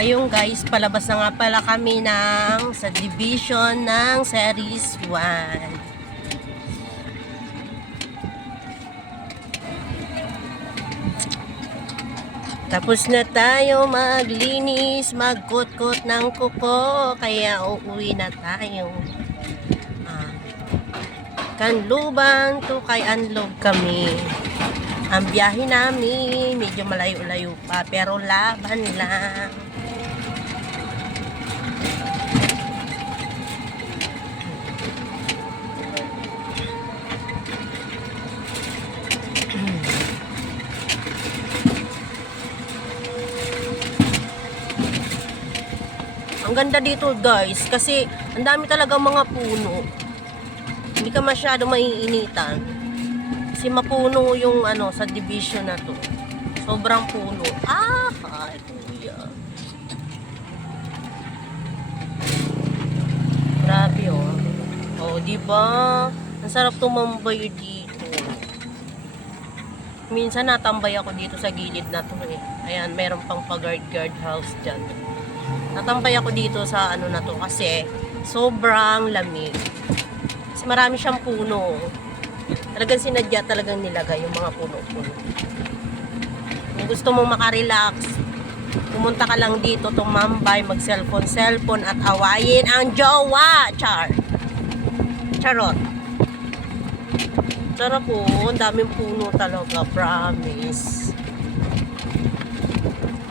Ayun guys, palabas na nga pala kami ng sa division ng Series 1. Tapos na tayo maglinis, magkot-kot ng kuko, kaya uuwi na tayo. Kanluban to kay Anlog kami. Ang biyahe namin, medyo malayo-layo pa, pero laban lang. Ang ganda dito guys, kasi ang dami talaga mga puno. Hindi ka masyado maiinitan. Kasi mapuno yung sa division na to. Sobrang puno. Ay kuya. Grabe oh. Oh, di ba? Ang sarap tumambay dito. Minsan natambay ako dito sa gilid na to eh. Ayan, meron pang pa-guard house dyan. Natambay ako dito sa na to kasi sobrang lamig. Kasi marami siyang puno. Talagang sinadya talagang nilagay yung mga puno-puno. Kung gusto mong makarelax, pumunta ka lang dito, tumambay, mag-cellphone at awayin ang jowa. Charot. Sarap po, ang daming puno talaga, promise.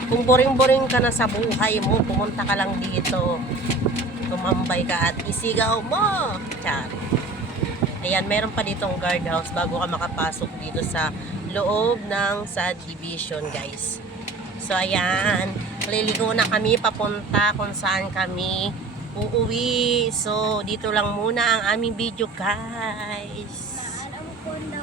Kung boring-boring ka na sa buhay mo, pumunta ka lang dito. Tumambay ka at isigaw mo. Char. Ayan, meron pa ditong guardhouse bago ka makapasok dito sa loob ng sa division, guys. So, ayan. Liligo na kami papunta kung saan kami uuwi. So, dito lang muna ang aming video, guys. Alam ko na